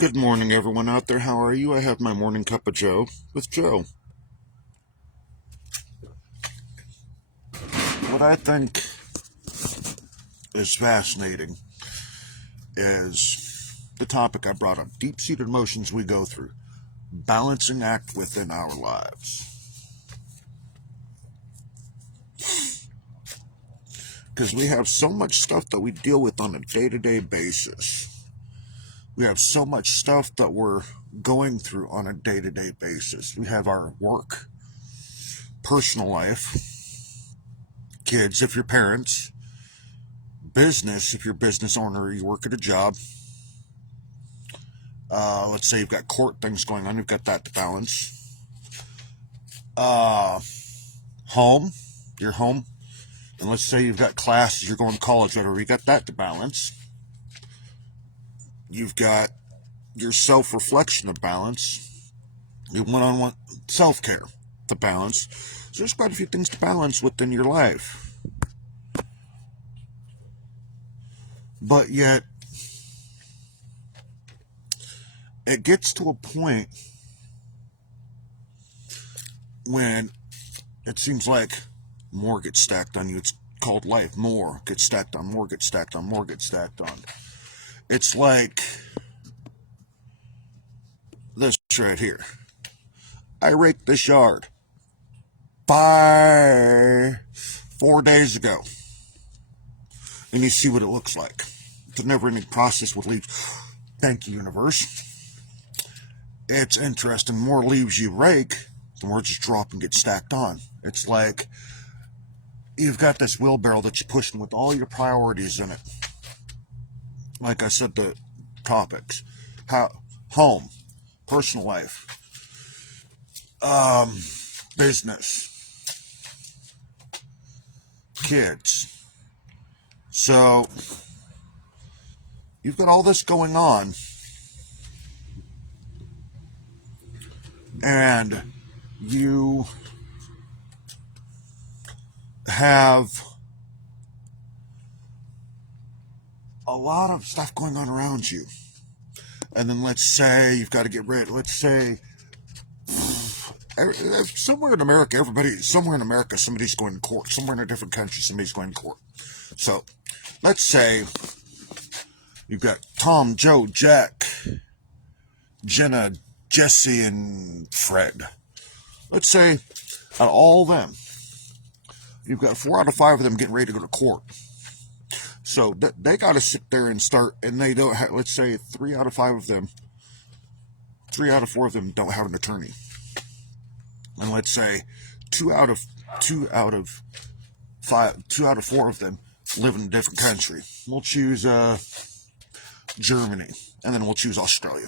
Good morning, everyone out there. How are you? I have my morning cup of Joe with Joe. What I think is fascinating is the topic I brought up, deep-seated emotions we go through, balancing act within our lives. Because we have so much stuff that we deal with on a day-to-day basis. We have so much stuff that we're going through on a day-to-day basis. We have our work, personal life, kids if you're parents, business if you're a business owner or you work at a job. Let's say you've got court things going on, you've got that to balance. Home, your home, and let's say you've got classes, you're going to college, whatever, you got that to balance. You've got your self-reflection to balance, your one-on-one self-care to balance. So there's quite a few things to balance within your life. But yet, it gets to a point when it seems like more gets stacked on you. It's called life. More gets stacked on, more gets stacked on, more gets stacked on. It's like this right here. I raked this yard 4 days ago. And you see what it looks like. It's a never-ending process with leaves. Thank you, universe. It's interesting. The more leaves you rake, the more just drop and get stacked on. It's like you've got this wheelbarrow that you're pushing with all your priorities in it. Like I said, the topics. Home, personal life, business, kids. So, you've got all this going on, and you have a lot of stuff going on around you. And then let's say you've got to get rid, let's say, somewhere in America, somebody's going to court. Somewhere in a different country, somebody's going to court. So, let's say you've got Tom, Joe, Jack, Jenna, Jesse, and Fred. Let's say out of all of them, you've got 4 out of 5 of them getting ready to go to court. So they got to sit there and start, and they don't have, let's say 3 out of 5 of them, 3 out of 4 of them don't have an attorney. And let's say 2 out of 4 of them live in a different country. We'll choose Germany, and then we'll choose Australia.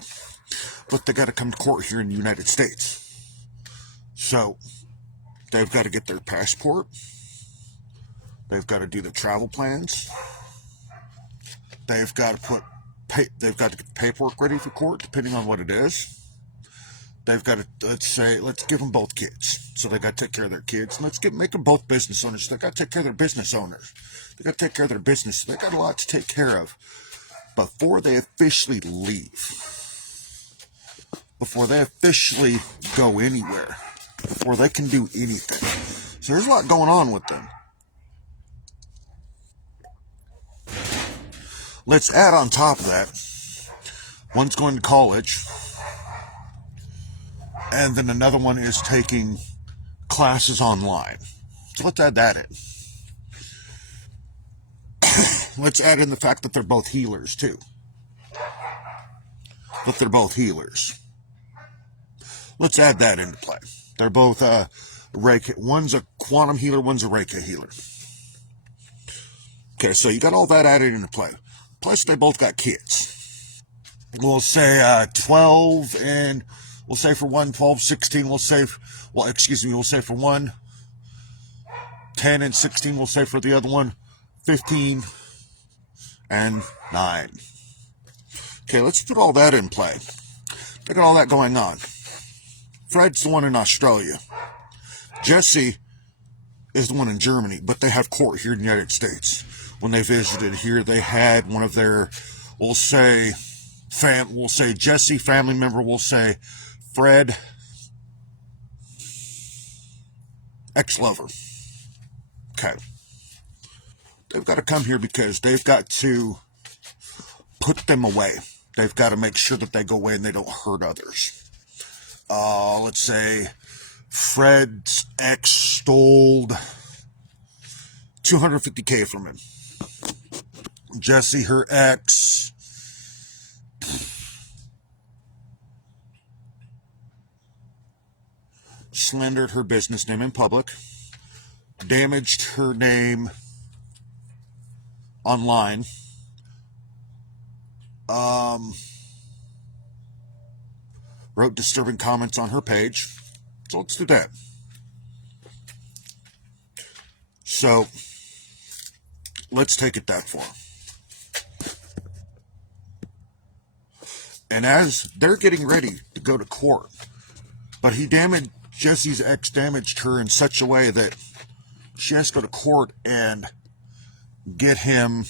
But they got to come to court here in the United States. So they've got to get their passport. They've got to do their travel plans. They've got to get the paperwork ready for court, depending on what it is. They've got to, let's give them both kids. So they got to take care of their kids. And make them both business owners. They got to take care of their business owners. They got to take care of their business. They got a lot to take care of before they officially leave. Before they officially go anywhere. Before they can do anything. So there's a lot going on with them. Let's add on top of that, one's going to college, and then another one is taking classes online. So let's add that in. Let's add in the fact that they're both healers, too. Let's add that into play. They're both Reiki. One's a quantum healer, one's a Reiki healer. Okay, so you got all that added into play. Plus, they both got kids. We'll say 12 and, we'll say for one, 12, 16, we'll say for one, 10 and 16, we'll say for the other one, 15 and 9. Okay, let's put all that in play. They got all that going on. Fred's the one in Australia. Jesse is the one in Germany, but they have court here in the United States. When they visited here, they had one of their, we'll say, we'll say Jesse, family member, we'll say Fred, ex-lover. Okay. They've got to come here because they've got to put them away. They've got to make sure that they go away and they don't hurt others. Let's say Fred's ex stole $250K from him. Jesse, her ex, slandered her business name in public, damaged her name online, wrote disturbing comments on her page. So let's do that. So let's take it that far. And as they're getting ready to go to court, but Jesse's ex damaged her in such a way that she has to go to court and get him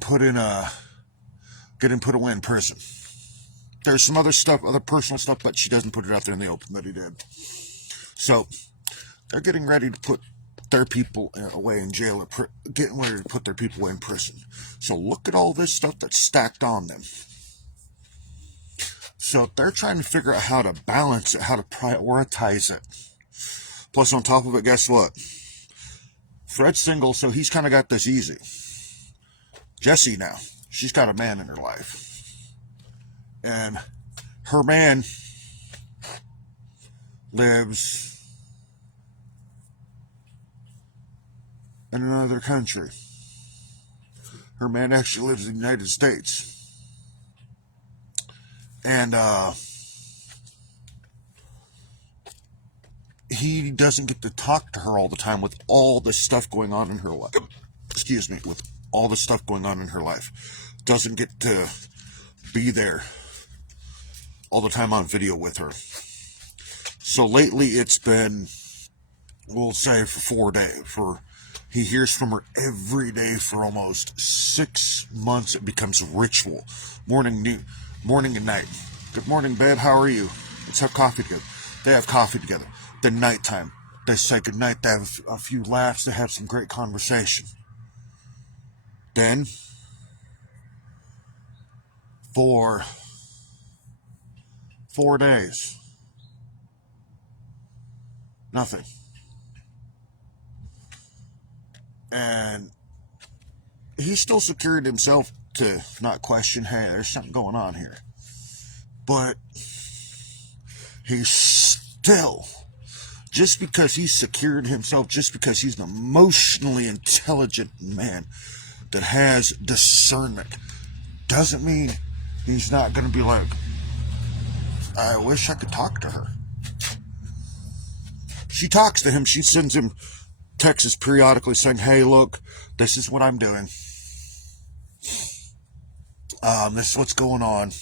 put away in prison. There's some other stuff, other personal stuff, but she doesn't put it out there in the open that he did. So they're getting ready to put their people away in jail, or getting ready to put their people away in prison. So look at all this stuff that's stacked on them. So they're trying to figure out how to balance it, how to prioritize it. Plus, on top of it, guess what? Fred's single, so he's kind of got this easy. Jessie now, she's got a man in her life. And her man lives in another country. Her man actually lives in the United States. And he doesn't get to talk to her all the time with all the stuff going on in her life. With all the stuff going on in her life. Doesn't get to be there all the time on video with her. So lately it's been, we'll say, for 4 days. He hears from her every day for almost 6 months. It becomes a ritual. Morning and night. Good morning, babe. How are you? Let's have coffee together. They have coffee together. Then nighttime, they say goodnight. They have a few laughs. They have some great conversation. Then, for 4 days, nothing. And he still secured himself to not question, hey, there's something going on here. But he's still, just because he's secured himself, just because he's an emotionally intelligent man that has discernment, doesn't mean he's not going to be like, I wish I could talk to her. She talks to him. She sends him texts periodically saying, hey, look, this is what I'm doing. This is what's going on.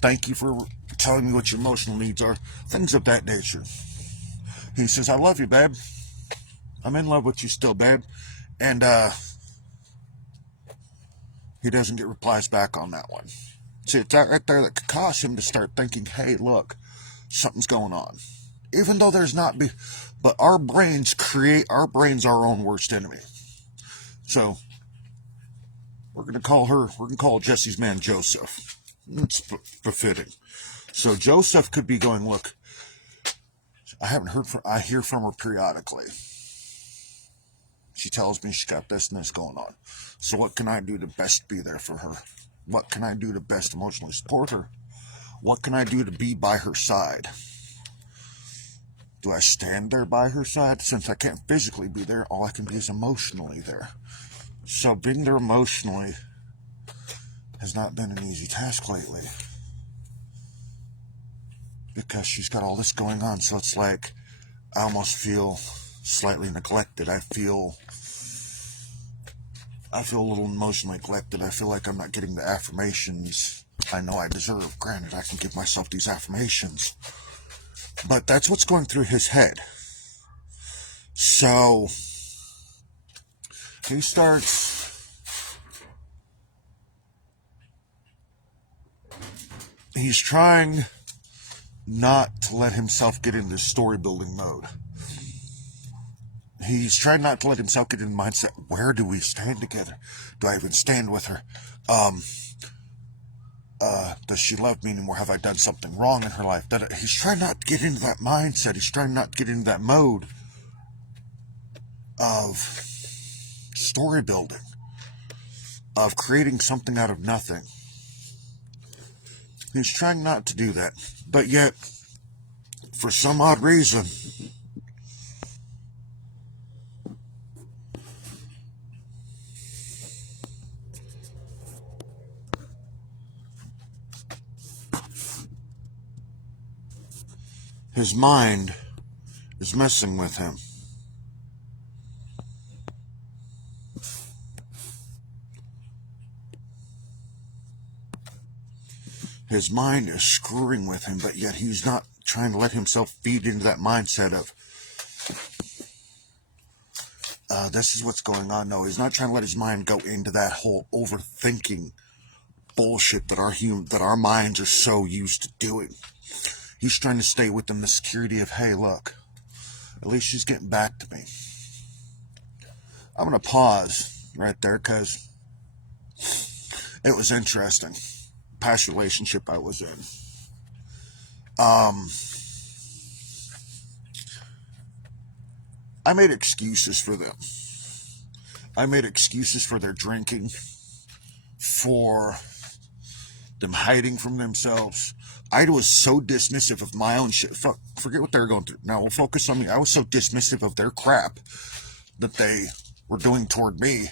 Thank you for telling me what your emotional needs are. Things of that nature. He says, I love you, babe. I'm in love with you still, babe. And he doesn't get replies back on that one. See, it's that right there that could cause him to start thinking, hey, look, something's going on. Even though there's not, but our brains our own worst enemy. So, we're going to call Jesse's man Joseph. It's befitting. So Joseph could be going, look, I hear from her periodically. She tells me she's got this and this going on. So what can I do to best be there for her? What can I do to best emotionally support her? What can I do to be by her side? Do I stand there by her side? Since I can't physically be there, all I can be is emotionally there. So being there emotionally has not been an easy task lately. Because she's got all this going on. So it's like, I almost feel slightly neglected. I feel a little emotionally neglected. I feel like I'm not getting the affirmations I know I deserve. Granted, I can give myself these affirmations. But that's what's going through his head. So he starts he's trying not to let himself get into story building mode. He's trying not to let himself get in the mindset, where do we stand together? Do I even stand with her? Does she love me anymore? Have I done something wrong in her life? He's trying not to get into that mindset. He's trying not to get into that mode of story building, of creating something out of nothing. He's trying not to do that. But yet, for some odd reason, his mind is messing with him. His mind is screwing with him, but yet he's not trying to let himself feed into that mindset of, this is what's going on. No, he's not trying to let his mind go into that whole overthinking bullshit that our minds are so used to doing. He's trying to stay within the security of, hey, look, at least she's getting back to me. I'm going to pause right there because it was interesting. Past relationship I was in. I made excuses for them. I made excuses for their drinking, for them hiding from themselves. I was so dismissive of my own shit. Forget what they were going through. Now we'll focus on me. I was so dismissive of their crap that they were doing toward me.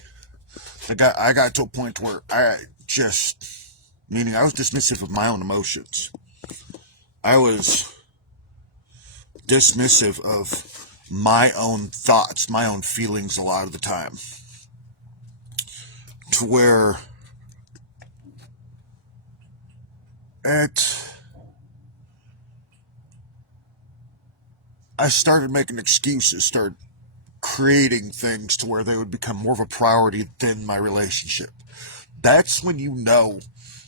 I got to a point where I was dismissive of my own emotions. I was dismissive of my own thoughts, my own feelings a lot of the time. To where I started making excuses, started creating things to where they would become more of a priority than my relationship. That's when you know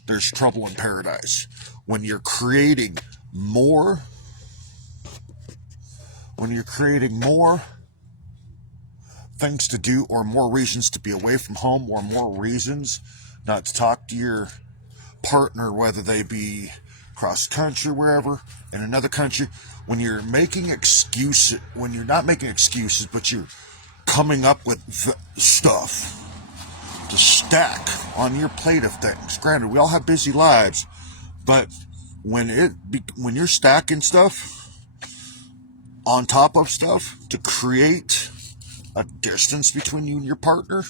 there's trouble in paradise. When you're creating more things to do, or more reasons to be away from home, or more reasons not to talk to your partner, whether they be cross country, wherever, in another country, when you're not making excuses, but you're coming up with stuff to stack on your plate of things. Granted, we all have busy lives, but when you're stacking stuff on top of stuff to create a distance between you and your partner,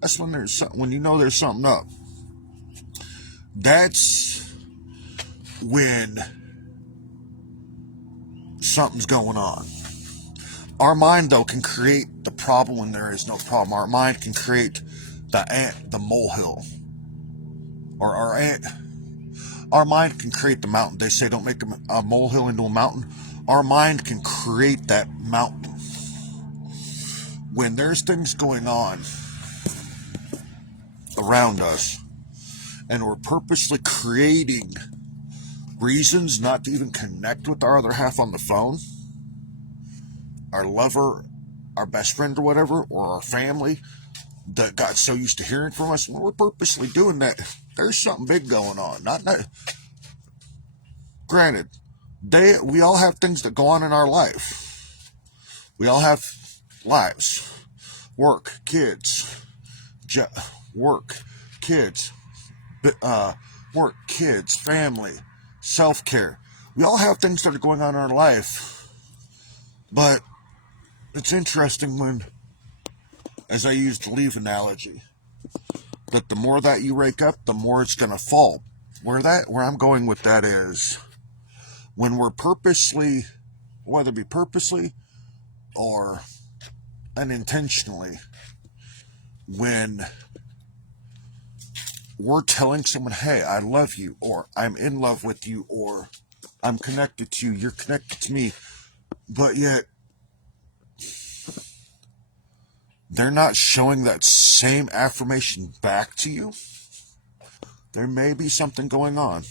that's when you know there's something up. That's when something's going on. Our mind, though, can create the problem when there is no problem. Our mind can create the molehill. Or our mind can create the mountain. They say don't make a molehill into a mountain. Our mind can create that mountain. When there's things going on around us, and we're purposely creating reasons not to even connect with our other half on the phone, our lover, our best friend or whatever, or our family that got so used to hearing from us, when we're purposely doing that, there's something big going on. Granted, we all have things that go on in our life. We all have lives. Work, kids, family, self-care. We all have things that are going on in our life. But it's interesting when, as I used the leaf analogy, that the more that you rake up, the more it's going to fall. Where I'm going with that is, when we're purposely, whether it be purposely or unintentionally, when we're telling someone, hey, I love you, or I'm in love with you, or I'm connected to you, you're connected to me, but yet they're not showing that same affirmation back to you, there may be something going on.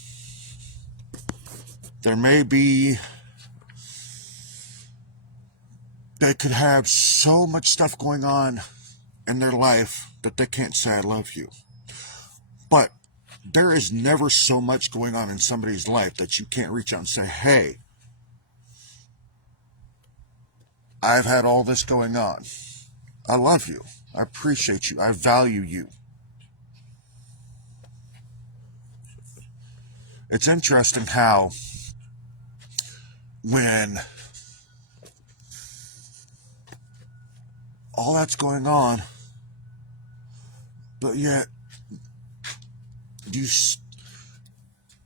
There may be, they could have so much stuff going on in their life that they can't say I love you. But there is never so much going on in somebody's life that you can't reach out and say, hey, I've had all this going on. I love you. I appreciate you. I value you. It's interesting how when all that's going on, but yet you,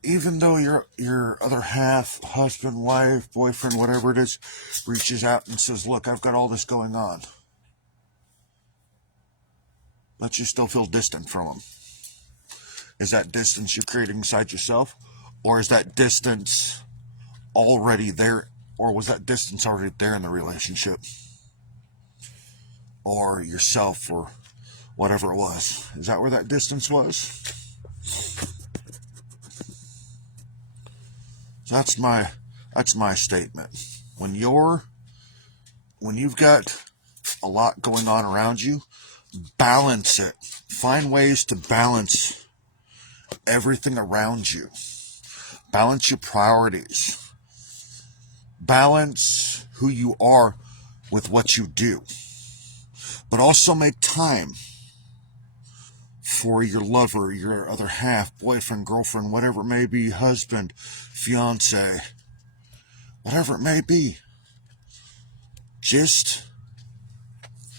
even though your other half, husband, wife, boyfriend, whatever it is, reaches out and says, look, I've got all this going on, but you still feel distant from them. Is that distance you're creating inside yourself? Or is that distance already there? Or was that distance already there in the relationship? Or yourself, or whatever it was. Is that where that distance was? So that's my statement. When you've got a lot going on around you, balance it. Find ways to balance everything around you. Balance your priorities. Balance who you are with what you do. But also make time for your lover, your other half, boyfriend, girlfriend, whatever it may be, husband, fiance, whatever it may be. Just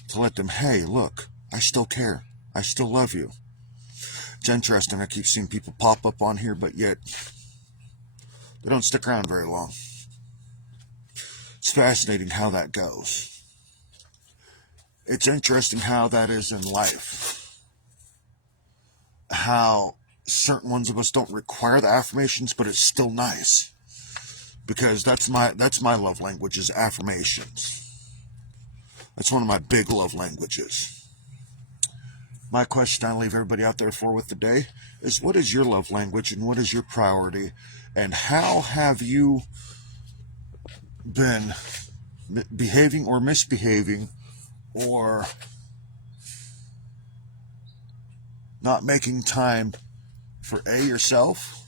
to let them, hey, look, I still care. I still love you. It's interesting. I keep seeing people pop up on here, but yet they don't stick around very long. It's fascinating how that goes. It's interesting how that is in life. How certain ones of us don't require the affirmations, but it's still nice. Because that's my love language, is affirmations. That's one of my big love languages. My question I leave everybody out there for with the day is, what is your love language and what is your priority? And how have you been behaving or misbehaving, or not making time for yourself?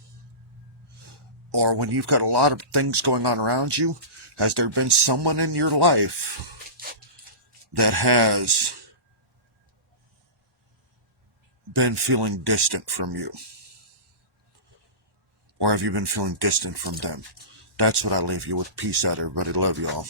Or when you've got a lot of things going on around you, has there been someone in your life that has been feeling distant from you? Or have you been feeling distant from them? That's what I leave you with. Peace out, everybody. Love you all.